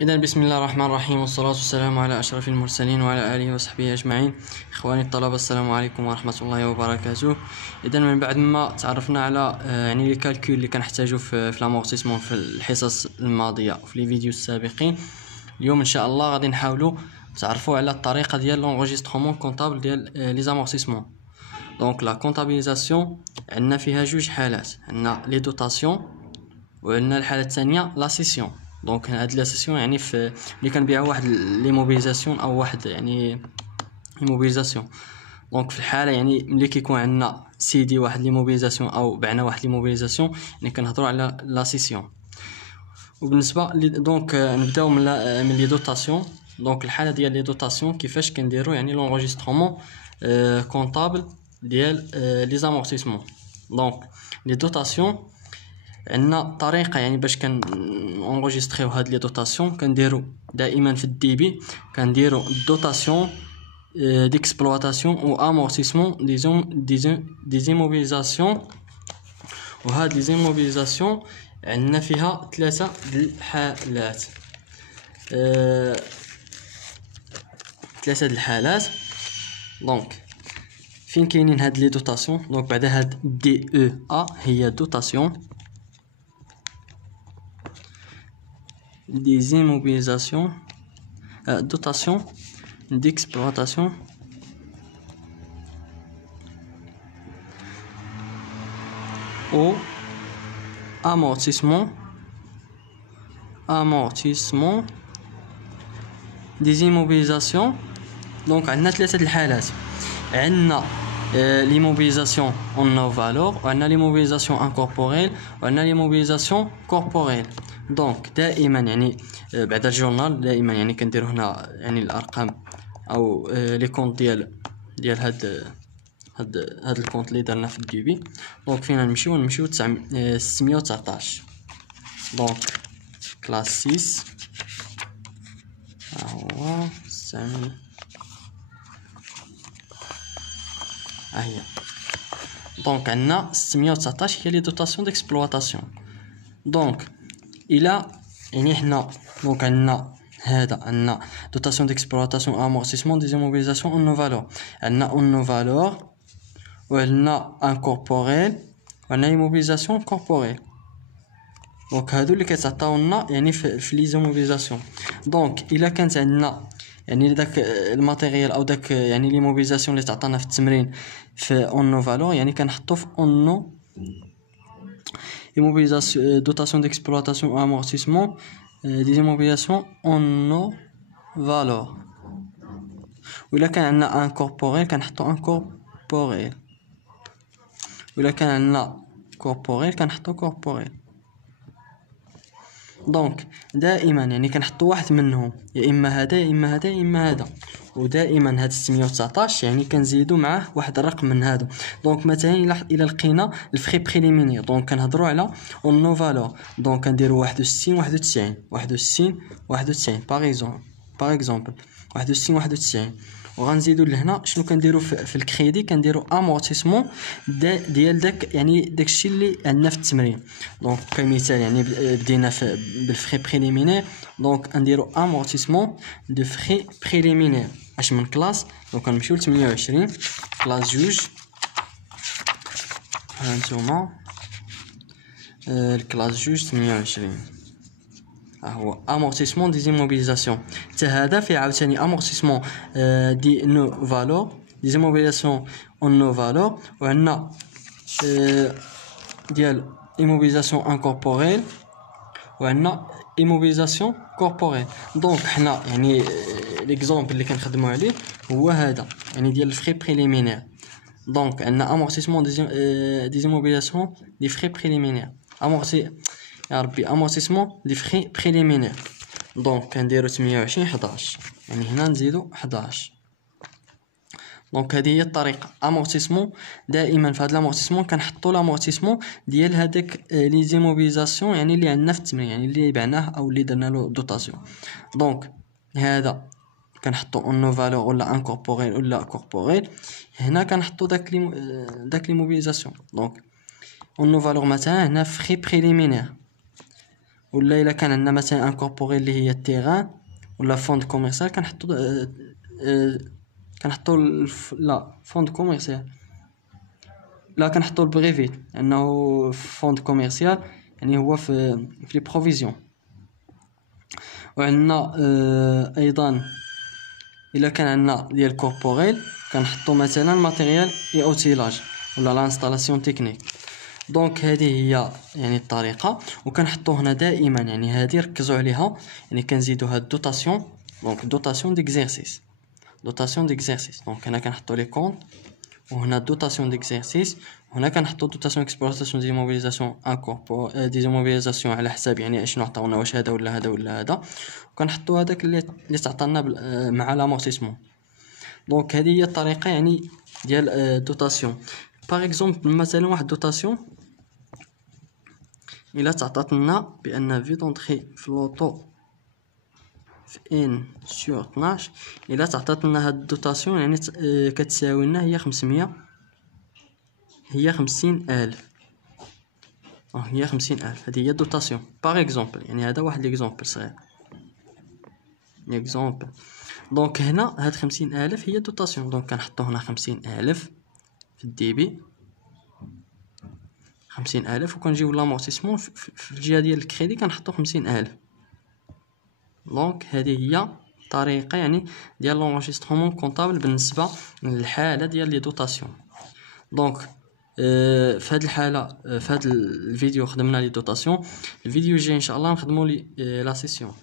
إذا بسم الله الرحمن الرحيم، والصلاة والسلام على أشرف المرسلين وعلى آله وصحبه أجمعين. إخواني الطلبة، السلام عليكم ورحمة الله وبركاته. إذا من بعد ما تعرفنا على يعني لي كالكول اللي كنحتاجو في لامورتيسمون في الحصص الماضية وفي لي فيديو السابقين، اليوم إن شاء الله غادي نحاولوا تعرفوا على الطريقة ديال لونغيسترومون كونطابل ديال لي زامورتيسمون. دونك لا كونطابيليزاسيون عندنا فيها جوج حالات، عندنا لي دوطاسيون وعندنا الحالة الثانية لا سيسيون. دونك هاد لا سيسيون يعني في ملي كنبيعو واحد لي موبيليزاسيون او واحد يعني موبيليزاسيون. دونك في الحاله يعني ملي كيكون عندنا سيدي واحد لي موبيليزاسيون او بعنا واحد لي موبيليزاسيون، يعني كنهضروا على لا سيسيون. وبالنسبه دونك نبداو من لي دوطاسيون. دونك الحاله ديال لي دوطاسيون كيفاش كنديروا يعني لونغيسترومون كونطابل ديال لي زامورتيسمون. دونك لي دوطاسيون عندنا طريقه يعني باش انغوجيستريو هاد لي دوطاسيون. كنديرو دائما في الديبي كنديرو دوطاسيون ديكسبلواتاسيون او امورتيسمون دي زيموبيليزاسيون. وهاد لي زيموبيليزاسيون عندنا فيها ثلاثه الحالات، دونك فين كاينين هاد لي دوطاسيون. دونك بعد هاد دي او ا هي دوطاسيون des immobilisations, dotation d'exploitation au amortissement des immobilisations. donc عندنا ثلاثة الحالات، عندنا l'immobilisation en no valeur، وعندنا l'immobilisation incorporelle، وعندنا l'immobilisation corporelle. دونك دائما يعني بعد الجورنال دائما يعني كنديرو هنا يعني الارقام او لي كونط ديال هاد الكونط اللي درنا في الديبي. دونك فينا نمشيو 619. دونك كلاس 6 هو هي. دونك عندنا 619 هي لي دوطاسيون ديكسبلواتاسيون. دونك الى يعني حنا دونك عندنا هذا، عندنا دوطاسيون ديكسبلواتاسيون امورتيسمون دي زيموبيليزاسيون اون نو فالور، عندنا اون نو فالور وعندنا انكوربوريل وعندنا ايموبيليزاسيون كوربوريل. دونك هادو اللي كيتعطاو لنا يعني في لي زيموبيليزاسيون. دونك الا كانت عندنا يعني داك الماتيريال او داك يعني لي موبيليزاسيون اللي تعطانا في التمرين في اون نو فالور، يعني كنحطو في اون نو immobilisation, dotation d'exploitation ou amortissement des immobilisations en no valeur. وإلا كان عندنا ان كوربوريل كنحطو ان كوربوريل، وإلا كان عندنا كوربوريل كنحطو كوربوريل. دونك دائما يعني كنحطو واحد منهم، يا اما هذا يا اما هذا يا اما هذا. ودائما هاد 619 يعني كنزيدو معاه واحد الرقم من هادو. دونك مثلا الى لقينا الفري بريليمينير، دونك كنهضروا على اون نو فالور. دونك كنديروا 61 باغ اكزومبل 61 وغنزيدو لهنا شنو كنديروا في الكريدي، كنديروا امورتيسمون ديال داك يعني داكشي اللي عندنا في التمرين. دونك كمثال يعني بدينا بالفري بريليمينير، دونك نديروا امورتيسمون دو فري بريليمينير اش من كلاس. دونك غنمشيو ل 28 كلاس جوج. هانتوما الكلاس جوج 28 هو امورتيسمون دي زيموبيليزاسيون. حتى هذا فيه عاوتاني امورتيسمون دي نو فالور دي زيموبيليزاسيون اون نو فالور، وعندنا ديال ايموبيليزاسيون انكوربوريل وعندنا ايموبيليزاسيون كوربوريل. دونك حنا يعني ليكزامبل اللي كنخدموا عليه هو هذا يعني ديال الفري بريليمينير. دونك عندنا امورتيسمون دي زيموبيليزاسيون دي فري بريليمينير يا ربي امورتيسمون دي فري بريليمينير. دونك كنديرو 28 11 يعني هنا نزيدو 11. دونك هذه هي الطريقه. امورتيسمون دائما في هذا الامورتيسمون كنحطوا لامورتيسمون ديال هذاك لي زيموبيليزاسيون يعني اللي عندنا في التمرين، يعني اللي بعناه او اللي درنا له دوطاسيون. دونك هذا كنحطوا اون نو فالور ولا انكوربوريل ولا كوربوريل. هنا كنحطوا داك لي موبيليزاسيون. دونك اون نو فالور مثلا هنا فري بريليمينير ولا الا كان عندنا مثلا انكوربوري اللي هي التيغان ولا فوند كوميرسيال كنحطو لا فوند كوميرسيال لا كنحطو البريفيت انه فوند كوميرسيال يعني هو في لي بروفيزيون. وعندنا ايضا الا كان عندنا ديال كوربوريل كنحطو مثلا ماتيريال اي اوتيلاج ولا لانستالاسيون تكنيك. دونك هذه هي يعني الطريقه، وكنحطو هنا دائما يعني هذه ركزوا عليها، يعني كنزيدو هاد دوتاسيون. دونك دوتاسيون ديكزيرسيس دونك هنا كنحطو لي كونط وهنا دوتاسيون ديكزيرسيس، وهنا كنحطو دوتاسيون اكسبلوطاسيون دي موبيليزاسيون انكوربو دي موبيليزاسيون على حساب يعني اشنو عطاونا، واش هذا ولا هذا ولا هذا، وكنحطو هذاك اللي تعطانا مع لامورتيسمون. دونك هذه هي الطريقه يعني ديال دوتاسيون. باغ اكزومبل مثلا واحد دوتاسيون الا تعطاتنا بان في دونطري في لوطو في ان سور 12، الا تعطاتنا هاد الدوتاسيون يعني كتساوي لنا هي 500 هي 50,000 هي 50,000. هذه هي الدوتاسيون باغ اكزومبل، يعني هذا واحد ليكزومبل صغير اكزومبل. دونك هنا هاد 50,000 هي الدوتاسيون، دونك كنحطو هنا 50,000 في الديبي 50,000، وكنجيو لامورتيسمون في الجهه ديال الكريدي كنحطو 50,000. دونك هذه هي طريقه يعني ديال لونجسترومون كونطابل بالنسبه للحاله ديال لي دوتاسيون. دونك في هذه الحاله في هذا الفيديو خدمنا لي دوتاسيون. الفيديو الجاي ان شاء الله نخدموا لي لا سيسيون.